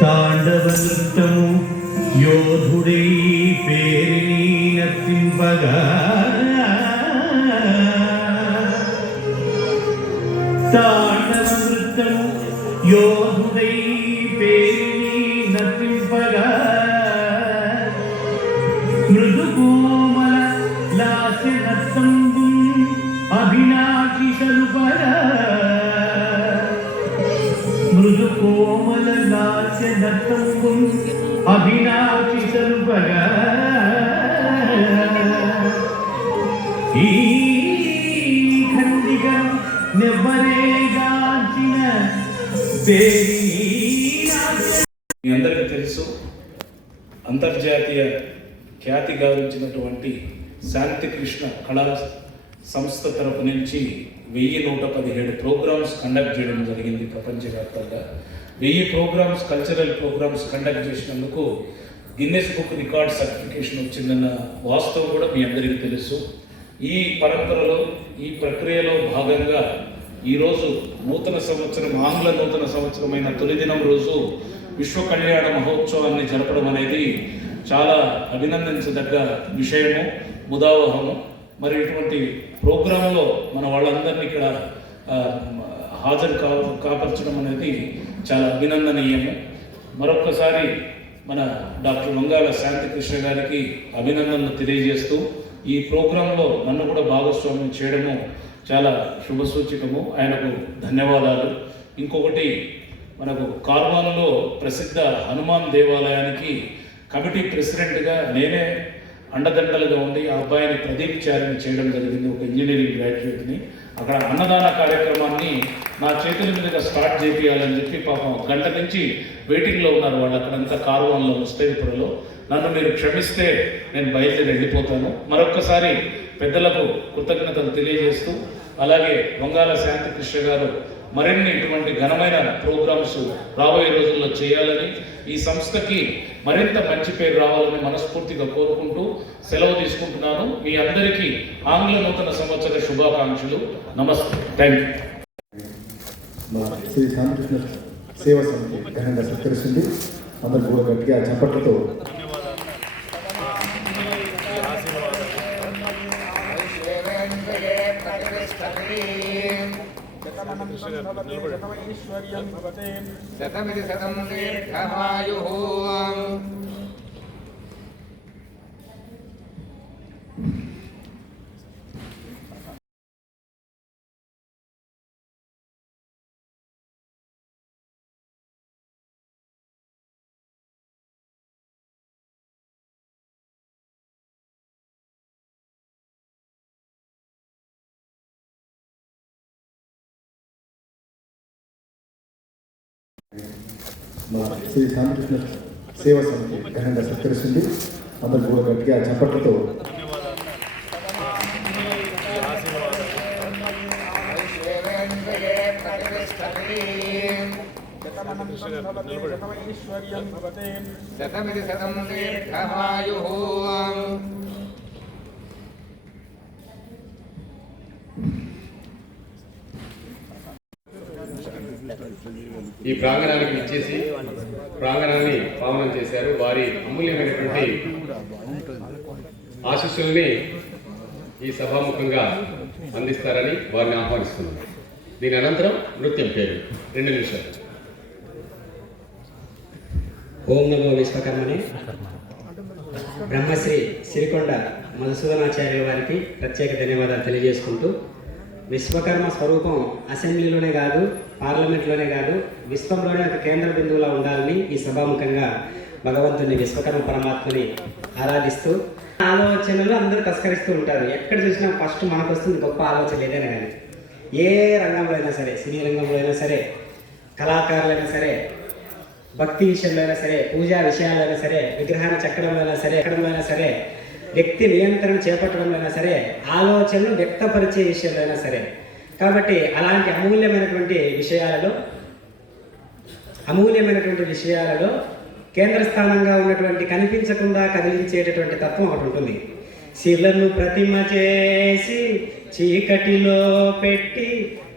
తాండవ నృత్యము యోధుడై పేరిని నర్తింపగా తాండవ నృత్యము యోధుడై పేరిని నర్తింపగా మృదు కోమల లాస్య నర్తంబు అభినాక్షి సలుపగా మృదు కోమల లాస్య నర్తంబు అభినాక్షి సలుపగా ఈ ఖండిక నెవ్వరేగాల్చిన మీ అందరికీ తెలుసు, అంతర్జాతీయ ఖ్యాతి గావించినటువంటి శాంతికృష్ణ కళా సంస్థ తరపు నుంచి 1117 ప్రోగ్రామ్స్ కండక్ట్ చేయడం జరిగింది. ప్రపంచవ్యాప్తంగా 1000 ప్రోగ్రామ్స్, కల్చరల్ ప్రోగ్రామ్స్ కండక్ట్ చేసినందుకు గిన్నెస్ బుక్ రికార్డ్ సర్టిఫికేషన్ వచ్చిందన్న వాస్తవం కూడా మీ అందరికీ తెలుసు. ఈ పరంపరలో, ఈ ప్రక్రియలో భాగంగా ఈరోజు నూతన సంవత్సరం, ఆంగ్ల నూతన సంవత్సరమైన తొలి దినం రోజు విశ్వ కళ్యాణ మహోత్సవాన్ని జరపడం అనేది చాలా అభినందించదగ్గ విషయము, ముదావహము. మరి ఇటువంటి ప్రోగ్రాంలో మన వాళ్ళందరినీ ఇక్కడ హాజరు కాపరచడం అనేది చాలా అభినందనీయము. మరొక్కసారి మన డాక్టర్ వంగాల శాంతికృష్ణ గారికి అభినందనలు తెలియజేస్తూ ఈ ప్రోగ్రాంలో నన్ను కూడా భాగస్వామ్యం చేయడము చాలా శుభసూచకము. ఆయనకు ధన్యవాదాలు. ఇంకొకటి, మనకు కార్వాన్లో ప్రసిద్ధ హనుమాన్ దేవాలయానికి కమిటీ ప్రెసిడెంట్గా నేనే అండదండలుగా ఉండి ఆ అబ్బాయిని ప్రదీప్ చారిని చేయడం జరిగింది, ఒక ఇంజనీరింగ్ గ్రాడ్యుయేట్ని. అక్కడ అన్నదాన కార్యక్రమాన్ని నా చేతుల మీదుగా స్టార్ట్ చేయాలని చెప్పి పాపం గంట నుంచి వెయిటింగ్లో ఉన్నారు వాళ్ళు అక్కడంతా కార్వాన్లో, ముస్తైపురలో. నన్ను మీరు క్షమిస్తే నేను బయలుదేరి వెళ్ళిపోతాను. మరొక్కసారి పెద్దలకు కృతజ్ఞతలు తెలియజేస్తూ, అలాగే వంగాల శాంతికృష్ణ గారు మరిన్ని ఇటువంటి ఘనమైన ప్రోగ్రామ్స్ రాబోయే రోజుల్లో చేయాలని, ఈ సంస్థకి మరింత మంచి పేరు రావాలని మనస్ఫూర్తిగా కోరుకుంటూ సెలవు తీసుకుంటున్నాను. మీ అందరికీ ఆంగ్ల నూతన సంవత్సర శుభాకాంక్షలు. నమస్తే. Thank you. శ్రీ శాంతికృష్ణ సేవా సమితి ఘనంగా సత్కరిస్తుంది. అందరూ కూడా గట్టిగా చప్పట్లతో శతమితి శతం దీర్ఘమాయుః. శ్రీ శాంతికృష్ణ సేవా సమితి ఘనంగా సత్కరిస్తుంది. అందరూ కూడా గట్టిగా చప్పట్లతో శతమితి శతం దీర్ఘమాయుః. ఈ ప్రాంగణానికి ఇచ్చేసి ప్రాంగణాన్ని పావనం చేశారు. వారి అమూల్యమైనటువంటి ఆశీస్సుల్ని ఈ సభాముఖంగా అందిస్తారని వారిని ఆహ్వానిస్తున్నాను. దీని అనంతరం నృత్యం పేరు 2 నిమిషాలు. ఓం నమో విశ్వకర్మనే. బ్రహ్మశ్రీ సిరికొండ మధుసూదనాచార్యుల వారికి ప్రత్యేక ధన్యవాదాలు తెలియజేసుకుంటూ, విశ్వకర్మ స్వరూపం అసెంబ్లీలోనే కాదు, పార్లమెంట్లోనే కాదు, విశ్వంలోనే ఒక కేంద్ర బిందువులా ఉండాలని ఈ సభాముఖంగా భగవంతుని విశ్వకర్మ పరమాత్మని ఆరాధిస్తూ, ఆలోచనలు అందరూ తస్కరిస్తూ ఉంటారు. ఎక్కడ చూసినా ఫస్ట్ మనకు వస్తుంది గొప్ప ఆలోచన ఏదైనా కానీ, ఏ రంగంలో అయినా సరే, సినీ రంగంలో అయినా సరే, కళాకారులైనా సరే, భక్తి విషయంలో అయినా సరే, పూజా విషయాల్లో అయినా సరే, విగ్రహాన్ని చెక్కడంలో అయినా సరే, వ్యక్తి నియంత్రణ చేపట్టడంలో అయినా సరే, ఆలోచనలు వ్యక్తపరిచే విషయంలో అయినా సరే, కాబట్టి అలాంటి అమూల్యమైనటువంటి విషయాలలో కేంద్ర స్థానంగా ఉన్నటువంటి కనిపించకుండా కదిలించేటటువంటి తత్వం ఒకటి ఉంటుంది. శిలను ప్రతిమ చేసి చీకటిలో పెట్టి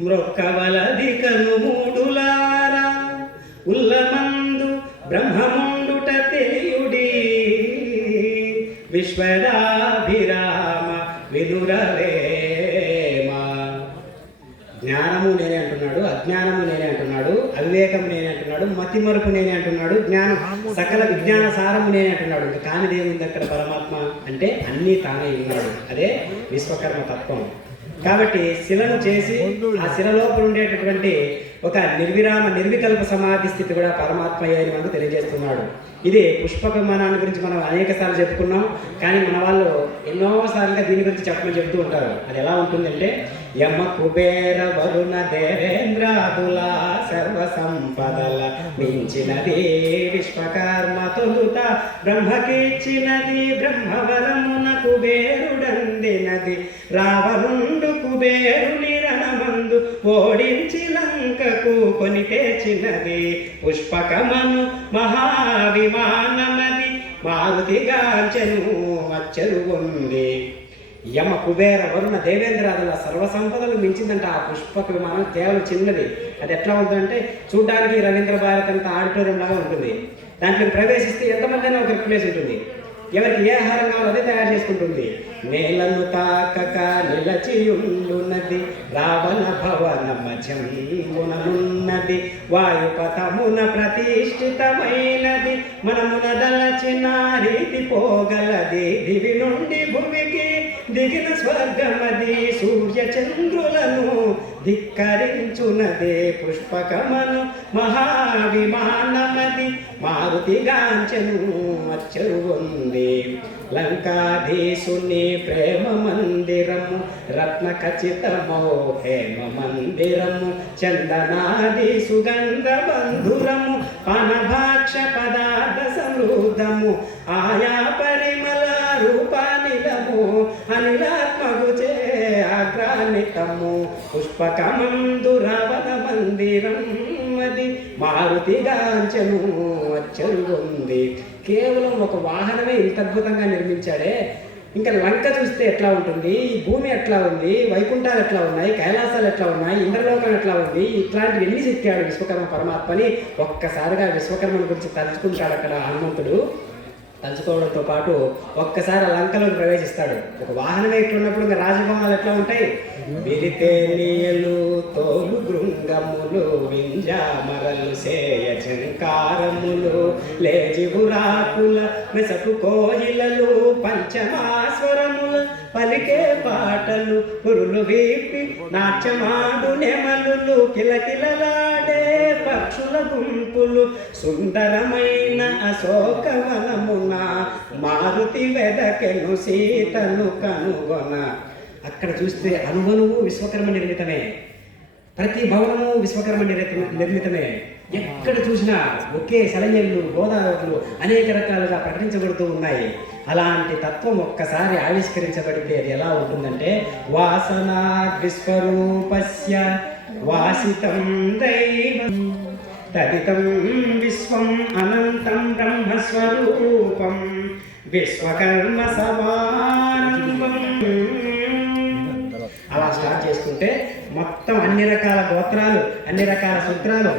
మ్రొక్కవలది కనుమూడులారా ఉల్లమందు బ్రహ్మముండుట తెలియుడి విశ్వరాభిరామ వినురవేమా. జ్ఞానము నేనే అంటున్నాడు, అజ్ఞానము నేనే అంటున్నాడు, అవివేకము నేనే అంటున్నాడు, మతిమరుపు నేనే అంటున్నాడు, జ్ఞానం సకల విజ్ఞాన సారము నేనే అంటున్నాడు. ఇంకా కానిదేముంది అక్కడ పరమాత్మ అంటే అన్నీ తానే ఉన్నాడు. అదే విశ్వకర్మ తత్వం. కాబట్టి శిలను చేసి ఆ శిల లోపల ఉండేటటువంటి ఒక నిర్వికల్ప సమాధి స్థితి కూడా పరమాత్మయే అని మనకు తెలియజేస్తున్నాడు. ఇది పుష్పక విమానాన్ని గురించి మనం అనేక సార్లు చెప్పుకున్నాం. కానీ మన వాళ్ళు ఎన్నోసార్లుగా దీని గురించి చెప్తూ ఉంటారు. అది ఎలా ఉంటుందంటే యమ కుబేర వరుణ దేవేంద్రాదుల సర్వ సంపదల మించినది విశ్వకర్మ తొలుత బ్రహ్మకిచ్చినది బ్రహ్మవరమున కుబేరుడందినది రావణుండు కుబేరుని రణమందు ఓడించి లంకకు కొని తెచ్చినది పుష్పకమను మహావిమానమది మారుతిగాంచెను మచ్చరు ఉంది. యమ కుబేర వరుణ దేవేంద్రాదుల సర్వసంపదలు మించిందంట ఆ పుష్పక విమానం. కేవలం చిన్నది. అది ఎట్లా ఉంటుందంటే చూడ్డానికి రవీంద్ర భారత్ అంత ఆడిటోరియం లాగా ఉంటుంది. దాంట్లో ప్రవేశిస్తే ఎంతమంది అయినా ఒక ప్లేస్ ఉంటుంది. ఎవరికి ఏ ఆహారం కావాలో అదే తయారు చేసుకుంటుంది. నేలను తాకక నిలచియుండున్నది రావణ భవన మధ్యముననున్నది వాయుపథమున ప్రతిష్ఠితమైనది మనమున దలచిన రీతి పోగలది దివి నుండి భూమికి దిగిన స్వర్గమది సూర్య చంద్రులను ధిక్కరించునదే పుష్పకమను మహావిమానమది మారుతిగాంచెను అచ్చరు ఉంది. లంకాధీసుని ప్రేమ మందిరము రత్న ఖచ్చితమో హేమ మందిరము చందనాది సుగంధ బంధురము పానభాక్ష పదార్థ సమృద్ధము ఆయా పరిమళ రూపానిలము అనిలాత్మగుచే ఆగ్రానితము పుష్పకమందు రావణ మందిరం అది మారుతిగాంచెను అచ్చరు ఉంది. కేవలం ఒక వాహనమే ఇంత అద్భుతంగా నిర్మించాడే. ఇంకా లంక చూస్తే ఎట్లా ఉంటుంది, ఈ భూమి ఎట్లా ఉంది, వైకుంఠాలు ఎట్లా ఉన్నాయి, కైలాసాలు ఎట్లా ఉన్నాయి, ఇంద్రలోకం ఎట్లా ఉంది, ఇట్లాంటివి ఎన్ని చెప్పాడు విశ్వకర్మ పరమాత్మని. ఒక్కసారిగా విశ్వకర్మని గురించి తలుచుకుంటాడు అక్కడ హనుమంతుడు. తలుచుకోవడంతో పాటు ఒక్కసారి లంకలోకి ప్రవేశిస్తాడు. ఒక వాహనమే ఎట్లున్నప్పుడు ఇంకా రాజభవనాలు ఎట్లా ఉంటాయి. విరితేనియలు తోలు గృంగములు వింజామరలు సేయ జంకారములు లేజిబురాకుల మెసకు కోయిలలు పంచమాస్వరముల పలికే పాటలు పురులు వీపి నాట్యమాడు నెమలులు కిలకిలలాడే పక్షుల గుంపులు సుందరమైన అశోకవనమున మారుతి వెదకెను సీతను కనుగొన. అక్కడ చూస్తే అనువనువు విశ్వకర్మ నిర్మితమే, ప్రతి భవనము విశ్వకర్మ నిర్మితమే. ఎక్కడ చూసినా ఒకే శలయలు గోదావరులు అనేక రకాలుగా ప్రకటించబడుతూ ఉన్నాయి. అలాంటి తత్వం ఒక్కసారి ఆవిష్కరించబడితే అది ఎలా ఉంటుందంటే వాసనా విశ్వరూపస్య వాసితం దైవం తదితం విశ్వం అనంతం బ్రహ్మస్వరూపం విశ్వకర్మ సమారంభం. అలా స్టార్ట్ చేసుకుంటే మొత్తం అన్ని రకాల గోత్రాలు, అన్ని రకాల సూత్రాలు